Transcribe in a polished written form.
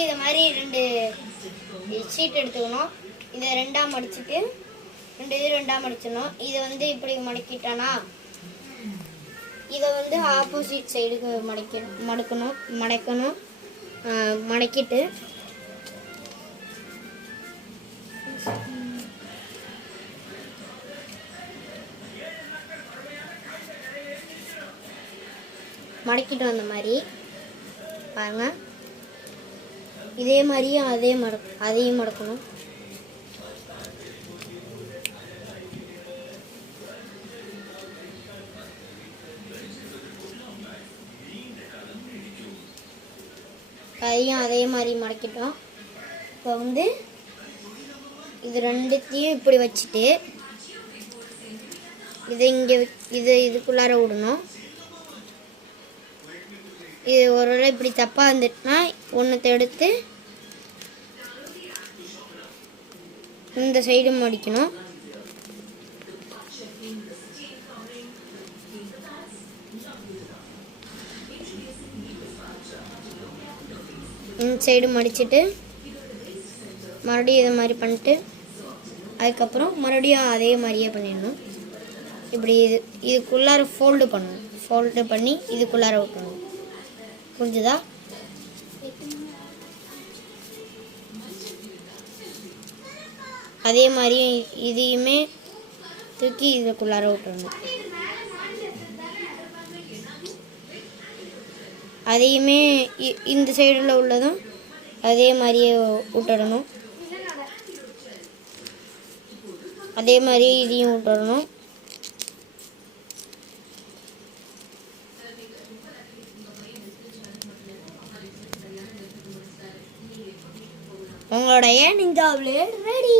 இதை மாதிரி 2 ஷீட் எடுத்துக்கணும். இதை 2ஆக மடிச்சுட்டு 2 இது 2ஆக மடிச்சிடணும். இதை இப்படி மடக்கிட்டானா இதை ஆப்போசிட் சைடுக்கு மடக்கணும். மடக்கிட்டு வந்த மாதிரி பாருங்க. இதே மாதிரியே அதையும் மடக்கணும். அதையும் அதே மாதிரி மடக்கிட்டோம். இப்போ இது 2த்தையும் இப்படி வச்சுட்டு இதுக்குள்ளார விடணும். இது ஒருவேளை இப்படி தப்பாக இருந்துட்டுனா ஒன்றத்தை எடுத்து இந்த சைடு மடிக்கணும். இந்த சைடு மடிச்சுட்டு மறுபடியும் இதை மாதிரி பண்ணிட்டு அதுக்கப்புறம் மறுபடியும் அதே மாதிரியே பண்ணிடணும். இப்படி இதுக்குள்ளார ஃபோல்டு பண்ணணும். ஃபோல்டு பண்ணி இதுக்குள்ளார விட்டணும். புரிஞ்சுதா? அதே மாதிரி இதையுமே தூக்கி இதுக்குள்ளார விட்டுறணும். அதையுமே இந்த சைடில் உள்ளதும் அதே மாதிரியே விட்டுடணும். அதே மாதிரி இதையும் விட்டுடணும். உங்களுடைய நிஞ்சா பிளேட் ரெடி.